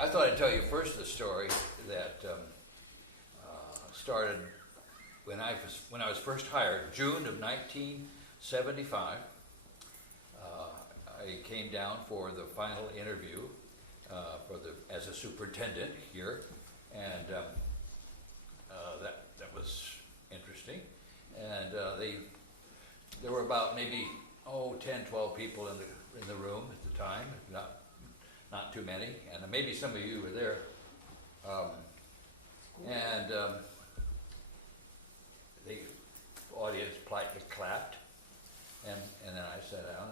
I thought I'd tell you first the story that started when I was first hired, June of 1975. I came down for the final interview as a superintendent here, and that was interesting. And there were about maybe 10, 12 people in the room at the time, not too many, and maybe some of you were there. The audience politely clapped, and then I sat down,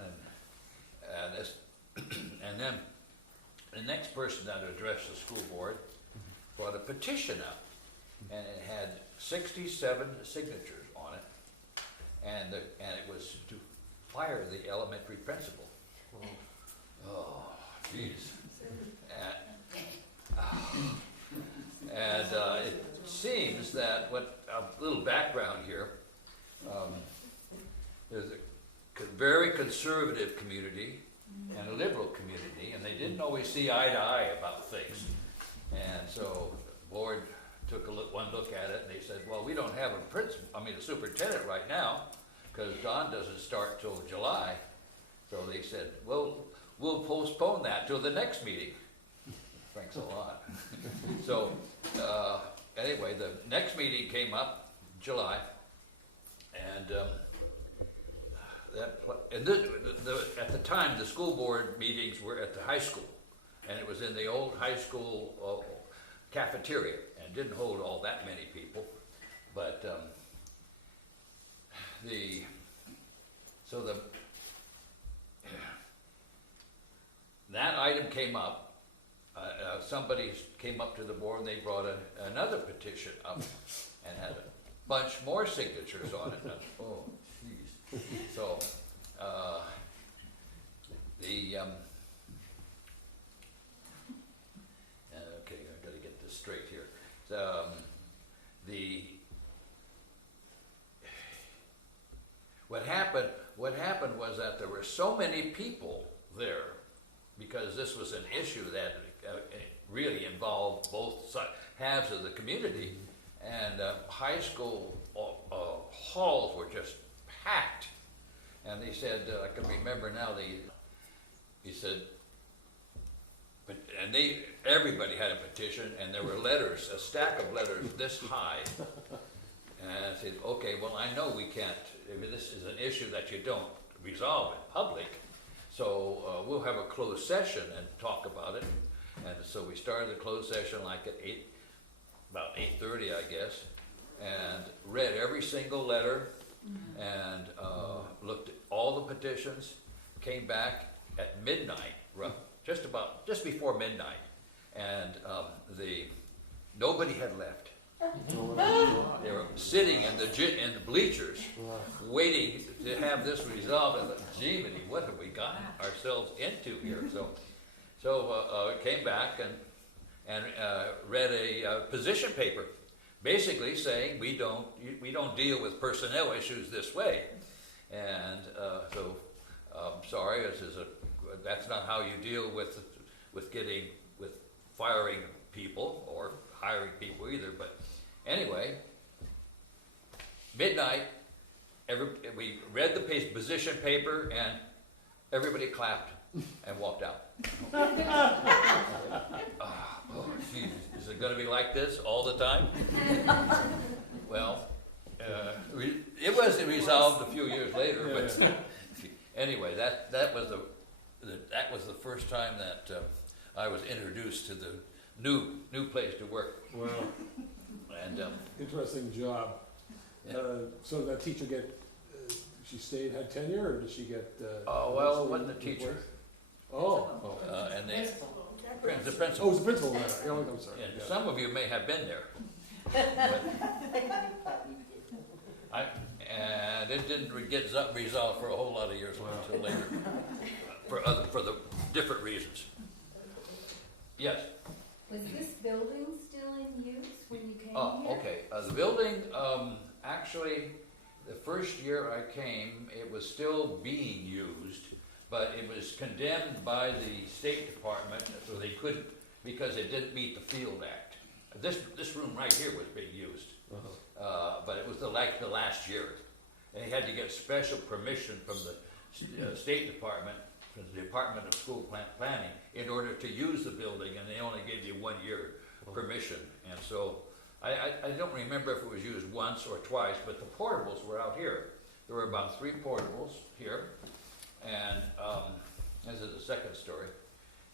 and then the next person that addressed the school board brought a petition up, and it had 67 signatures on it, and it was to fire the elementary principal. Oh, jeez. And it seems that a little background here, there's a very conservative community and a liberal community, and they didn't always see eye to eye about things. And so the board took one look at it, and they said, well, we don't have a superintendent right now, because Don doesn't start till July. So they said, well, we'll postpone that till the next meeting. Thanks a lot. So anyway, the next meeting came up July, and at the time the school board meetings were at the high school, and it was in the old high school cafeteria, and didn't hold all that many people, but that item came up. Somebody came up to the board, and they brought another petition up and had a bunch more signatures on it. Oh, jeez. So okay, I've got to get this straight here. What happened was that there were so many people there, because this was an issue that really involved both halves of the community, and high school halls were just packed. And they said, I can remember now, he said, everybody had a petition, and there were letters, a stack of letters this high. And I said, okay, well, I know we can't, this is an issue that you don't resolve in public, so we'll have a closed session and talk about it. And so we started the closed session like at about 8:30, I guess, and read every single letter, and looked at all the petitions, came back at midnight, just before midnight, and nobody had left. They were sitting in the bleachers, waiting to have this resolved. And gee, what have we gotten ourselves into here? So came back and read a position paper, basically saying we don't deal with personnel issues this way. And so I'm sorry, that's not how you deal with firing people or hiring people either. But anyway, midnight, we read the position paper, and everybody clapped and walked out. Oh, geez, is it going to be like this all the time? Well, it wasn't resolved a few years later, but anyway, that was the first time that I was introduced to the new place to work. Wow. And interesting job. Yeah. So that teacher she stayed, had tenure, or did she get? Well, it wasn't a teacher. And the principal. Oh, it was the principal. I'm sorry. And some of you may have been there. And it didn't get resolved for a whole lot of years until later, for the different reasons. Yes. Was this building still in use when you came here? Okay. The building, actually, the first year I came, it was still being used, but it was condemned by the State Department, so they couldn't because it didn't meet the Field Act. This room right here was being used, but it was like the last year. And he had to get special permission from the State Department, from the Department of School Planning, in order to use the building, and they only gave you 1 year permission. And so I don't remember if it was used once or twice, but the portables were out here. There were about 3 portables here, and this is the second story.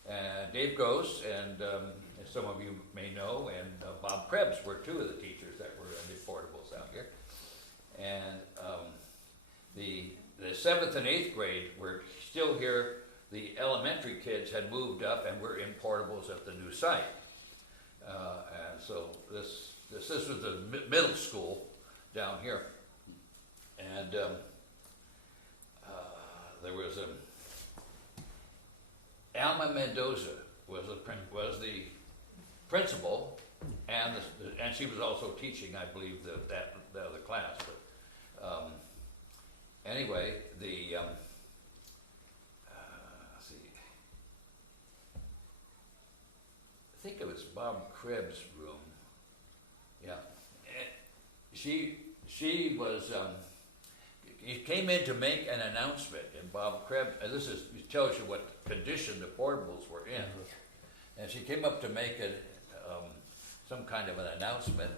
And Dave Gross, and as some of you may know, and Bob Krebs were 2 of the teachers that were in the portables out here. And the 7th and 8th grade were still here. The elementary kids had moved up and were in portables at the new site. And so this was the middle school down here. And there was Alma Mendoza was the principal, and she was also teaching, I believe, the other class. But anyway, let's see, I think it was Bob Krebs' room. Yeah, she was. He came in to make an announcement, and Bob Krebs, and it tells you what condition the portables were in. And she came up to make some kind of an announcement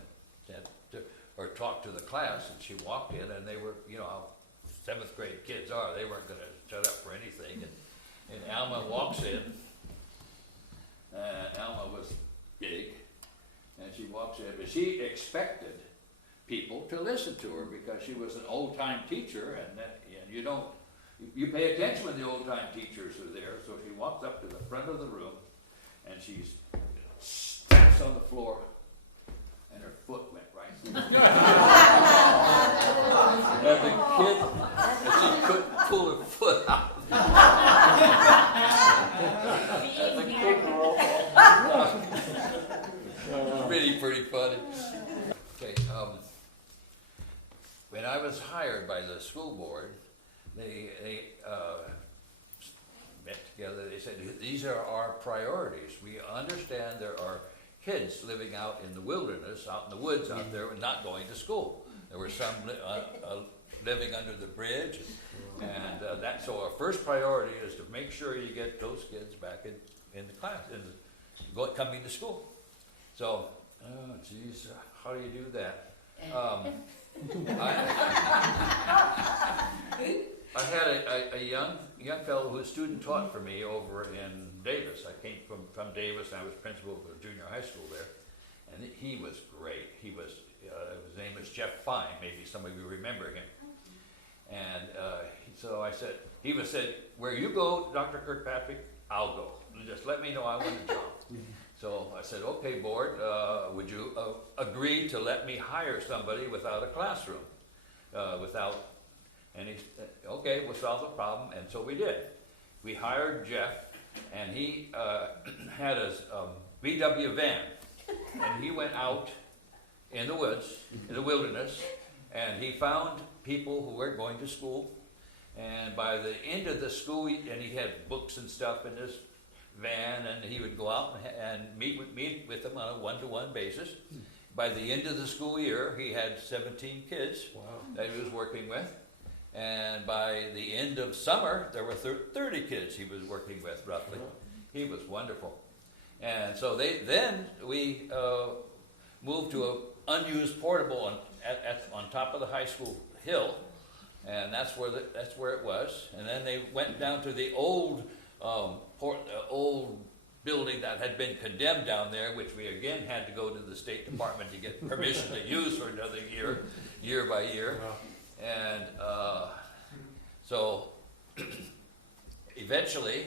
or talk to the class, and she walked in, and they were, you know, how 7th grade kids are, they weren't going to shut up for anything. And Alma walks in, and Alma was big, and she walks in, but she expected people to listen to her because she was an old-time teacher, and you pay attention when the old-time teachers are there. So she walks up to the front of the room, and she stamps on the floor, and her foot went right through. And the kid, and she couldn't pull her foot out. And the kid rolled off. Really pretty funny. Okay, when I was hired by the school board, they met together. They said, these are our priorities. We understand there are kids living out in the wilderness, out in the woods out there, and not going to school. There were some living under the bridge, and so our first priority is to make sure you get those kids back in the class, coming to school. So, oh geez, how do you do that? I had a young fellow who student taught for me over in Davis. I came from Davis, and I was principal of a junior high school there, and he was great. He was his name was Jeff Fine. Maybe some of you remember him. And so I said, he said, where you go, Dr. Kirkpatrick, I'll go. Just let me know I want a job. So I said, okay, board, would you agree to let me hire somebody without a classroom? And he said, okay, we'll solve the problem. And so we did. We hired Jeff, and he had a VW van, and he went out in the woods, in the wilderness, and he found people who weren't going to school. And by the end of the school, and he had books and stuff in his van, and he would go out and meet with them on a one-to-one basis. By the end of the school year, he had 17 kids that he was working with. And by the end of summer, there were 30 kids he was working with, roughly. He was wonderful. And so we moved to an unused portable on top of the high school hill, and that's where it was. And then they went down to the old building that had been condemned down there, which we again had to go to the State Department to get permission to use for another year by year. And so eventually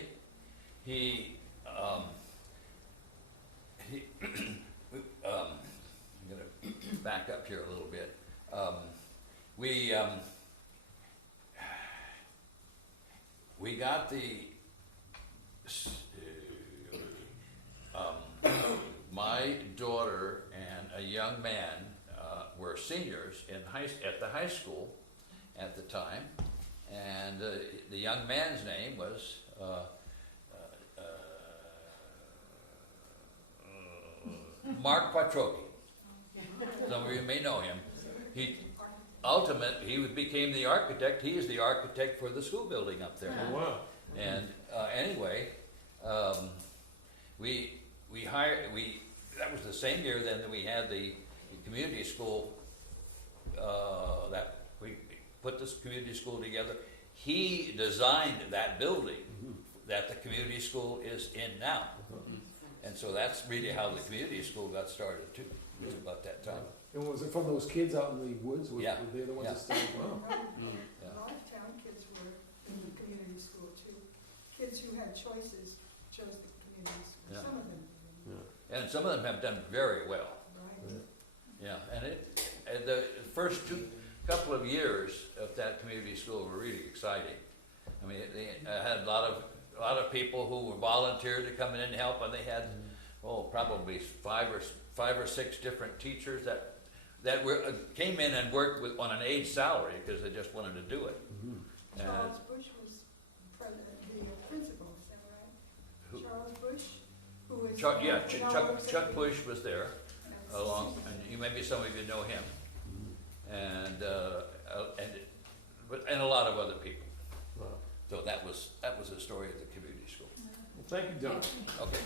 I'm going to back up here a little bit. We got my daughter and a young man were seniors at the high school at the time, and the young man's name was Mark Quattrochi. Some of you may know him. He became the architect. He is the architect for the school building up there. Oh, wow. And anyway, that was the same year then that we had the community school, that we put this community school together. He designed that building that the community school is in now. And so that's really how the community school got started too. It was about that time. And was it from those kids out in the woods? Yeah. Were they the ones Yeah. that started? Wow. Yeah. A lot of town kids were in the community school too. Kids who had choices chose the community school, Yeah. some of them, And some of them have done very well. right? Yeah, and the first couple of years of that community school were really exciting. I mean, they had a lot of people who were volunteered to come in and help, and they had probably five or six different teachers that came in and worked on an age salary because they just wanted to do it. And Charles Bush was the principal, is that right? Who? Charles Bush, who was. Chuck Bush was there along, and maybe some of you know him, and a lot of other people. Wow. So that was the story of the community school. Well, thank you, John. Okay.